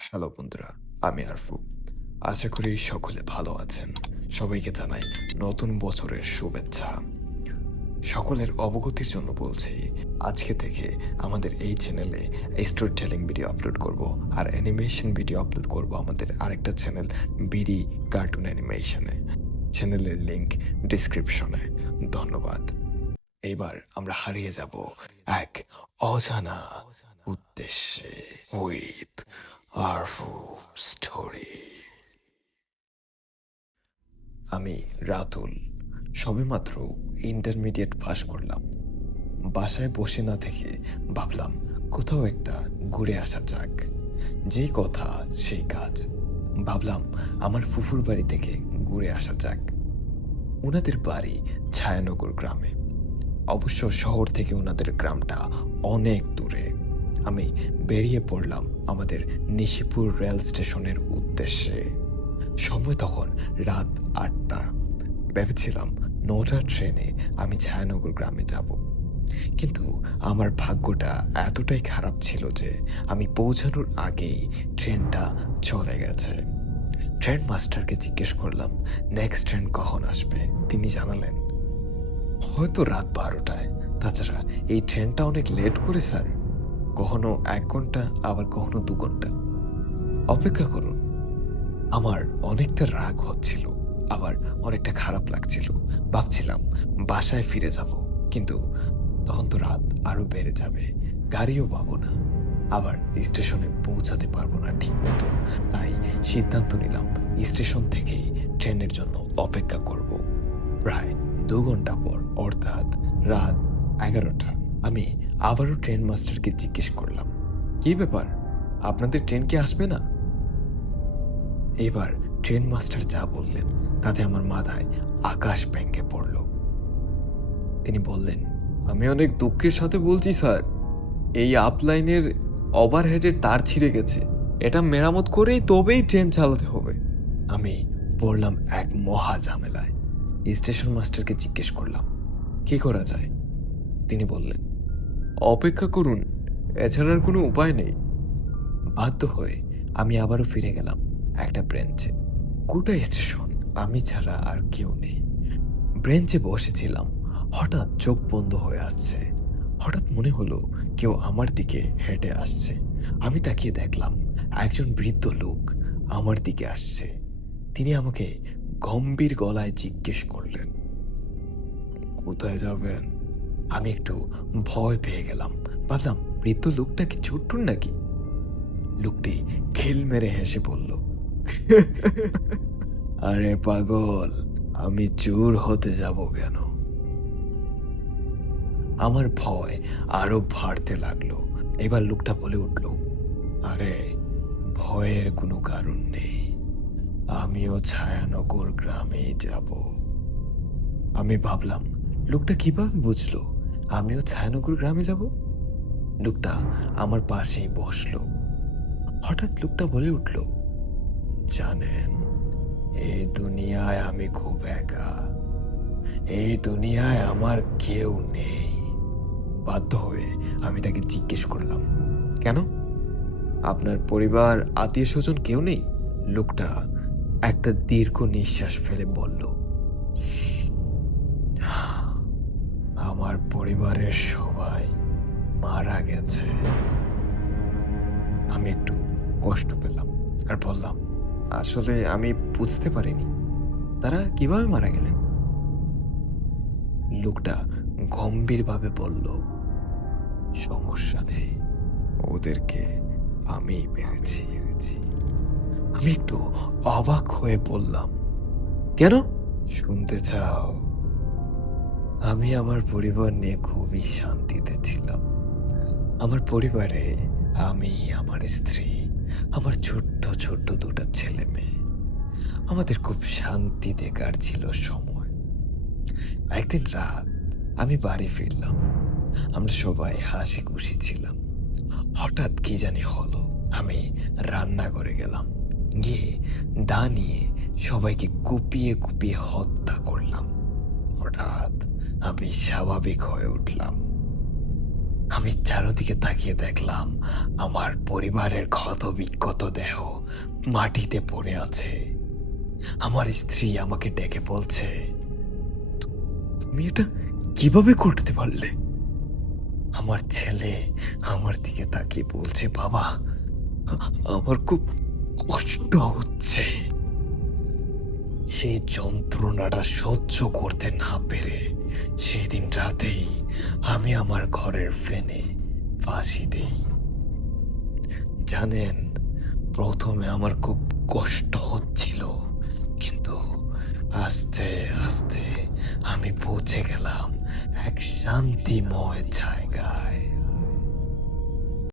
Hello বন্ধুরা, আমি আরফু। আশা করি সকলে ভালো আছেন। সবাইকে জানাই নতুন বছরের শুভেচ্ছা। সকলের অবগতির জন্য বলছি, আজকে থেকে আমাদের এই চ্যানেলে স্টোরি টেলিং ভিডিও আপলোড করব আর অ্যানিমেশন ভিডিও আপলোড করব আমাদের আরেকটা চ্যানেল, বিডি কার্টুন অ্যানিমেশনে। চ্যানেলের লিংক ডিসক্রিপশনে। ধন্যবাদ। এইবার আমরা হারিয়ে যাব এক অজানা উদ্দেশ্যে। With Arfu story. আমি রাতুল, সবেমাত্র ইন্টারমিডিয়েট পাস করলাম। বাসায় বসে না থেকে ভাবলাম, কোথাও একটা ঘুরে আসা যাক। যে কথা, সেই কাজ। ভাবলাম, আমার ফুফুর বাড়ি থেকে ঘুরে আসা যাক। ওনাদের বাড়ি ছায়ানগর গ্রামে। অবশ্য শহর থেকে ওনাদের গ্রামটা অনেক দূরে। আমি বেরিয়ে পড়লাম আমাদের নিশিপুর রেল স্টেশনের উদ্দেশ্যে। সময় তখন রাত আটটা। ভেবেছিলাম নটার ট্রেনে আমি ছায়ানগর গ্রামে যাব। কিন্তু আমার ভাগ্যটা এতটাই খারাপ ছিল যে আমি পৌঁছানোর আগেই ট্রেনটা চলে গেছে। ট্রেন মাস্টারকে জিজ্ঞেস করলাম নেক্সট ট্রেন কখন আসবে? তিনি জানালেন, হয়তো রাত বারোটায়। তাছাড়া এই ট্রেনটা অনেক লেট করে স্যার কখনো এক ঘণ্টা, আবার কখনো দু ঘণ্টা। অপেক্ষা করুন, আমার অনেকটা রাগ হচ্ছিল, আবার অনেকটা খারাপ লাগছিল। ভাবছিলাম, বাসায় ফিরে যাব, কিন্তু তখন তো রাত আরও বেড়ে যাবে, গাড়িও পাবো না। আবার স্টেশনে পৌঁছাতে পারব না ঠিক মতো, তাই সিদ্ধান্ত নিলাম, স্টেশন থেকেই ট্রেনের জন্য অপেক্ষা করব। প্রায় দু ঘণ্টা পর, অর্থাৎ রাত এগারোটা আমি আবারও ট্রেন মাস্টারকে জিজ্ঞেস করলাম, কি ব্যাপার? আপনাদের ট্রেন কি আসবে না? এবার ট্রেন মাস্টার যা বললেন, তাতে আমার মাথায় আকাশ ভেঙে পড়ল। তিনি বললেন, আমি অনেক দুঃখের সাথে বলছি, স্যার। এই আপলাইনের ওভারহেডের তার ছিঁড়ে গেছে। এটা মেরামত করেই তবেই ট্রেন চালাতে হবে। আমি পড়লাম এক মহা ঝামেলায়। স্টেশন মাস্টারকে জিজ্ঞেস করলাম, কি করা যায়? তিনি বললেন অপেক্ষা করুন, এছাড়া আর কোনো উপায় নেই। বাধ্য হয়ে আমি আবারও ফিরে গেলাম একটা ব্রেঞ্চে। গোটা স্টেশন, আমি ছাড়া আর কেউ নেই। ব্রেঞ্চে বসেছিলাম, হঠাৎ চোখ বন্ধ হয়ে আসছে। হঠাৎ মনে হলো কেউ আমার দিকে হেঁটে আসছে। আমি তাকিয়ে দেখলাম একজন বৃদ্ধ লোক আমার দিকে আসছে। তিনি আমাকে গম্ভীর গলায় জিজ্ঞেস করলেন, কোথায় যাবেন? আমি একটু ভয় পেয়ে গেলাম। ভাবলাম বৃদ্ধ লোকটা কি ছোট্টুর নাকি? লোকটি খিল মেরে হেসে বলল, আরে পাগল, আমি চোর হতে যাব কেন? আমার ভয় আরও বাড়তে লাগল। এবার লোকটা বলে উঠল, আরে, ভয়ের কোনো কারণ নেই। আমিও ছায়ানগর গ্রামে যাব। আমি ভাবলাম, লোকটা কীভাবে বুঝলো? আমিও ছায়ানগর গ্রামে যাব? লোকটা আমার পাশেই বসল। হঠাৎ লোকটা বলে উঠল, জানেন এই দুনিয়ায় আমি খুব একা। এই দুনিয়ায় আমার কেউ নেই। বাধ্য হয়ে আমি তাকে জিজ্ঞেস করলাম, কেন? আপনার পরিবার আত্মীয় স্বজন কেউ নেই? লোকটা একটা দীর্ঘ নিঃশ্বাস ফেলে বলল আমার পরিবারের সবাই মারা গেছে। আমি একটু কষ্ট পেলাম আর বললাম, আসলে আমি বুঝতে পারিনি, তারা কীভাবে মারা গেলেন? লোকটা গম্ভীরভাবে বলল, সমস্যা নেই, ওদেরকে আমি মেরেছি। মেরেছি আমি একটু অবাক হয়ে বললাম, কেন? শুনতে চাও আমি আমার পরিবার নিয়ে খুবই শান্তিতে ছিলাম। আমার পরিবারে আমি, আমার স্ত্রী, আমার ছোট্ট ছোট্ট দুটো ছেলে মেয়ে। আমাদের খুব শান্তিতে কাটছিল সময়। একদিন রাত আমি বাড়ি ফিরলাম। আমরা সবাই হাসি খুশি ছিলাম। হঠাৎ কি জানি হলো, আমি রান্না করে গেলাম। গিয়ে দা নিয়ে সবাইকে কুপিয়ে কুপিয়ে হত্যা করলাম। হঠাৎ আমি স্বাভাবিক হয়ে উঠলাম। আমি চারদিকে তাকিয়ে দেখলাম, আমার পরিবারের ক্ষত বিক্ষত দেহ মাটিতে পড়ে আছে। আমার স্ত্রী আমাকে ডেকে বলছে "তু- তুমি এটা কীভাবে করতে পারলে? আমার ছেলে আমার দিকে তাকিয়ে বলছে, বাবা, আমার খুব কষ্ট হচ্ছে। সেই যন্ত্রণাটা সহ্য করতে না পেরে সেদিন রাতেই আমি আমার ঘরের ফেনে ফাঁসি দেই। জানেন, প্রথমে আমার খুব কষ্ট হচ্ছিল, কিন্তু আস্তে আস্তে আমি পৌঁছে গেলাম এক শান্তিময় জায়গায়।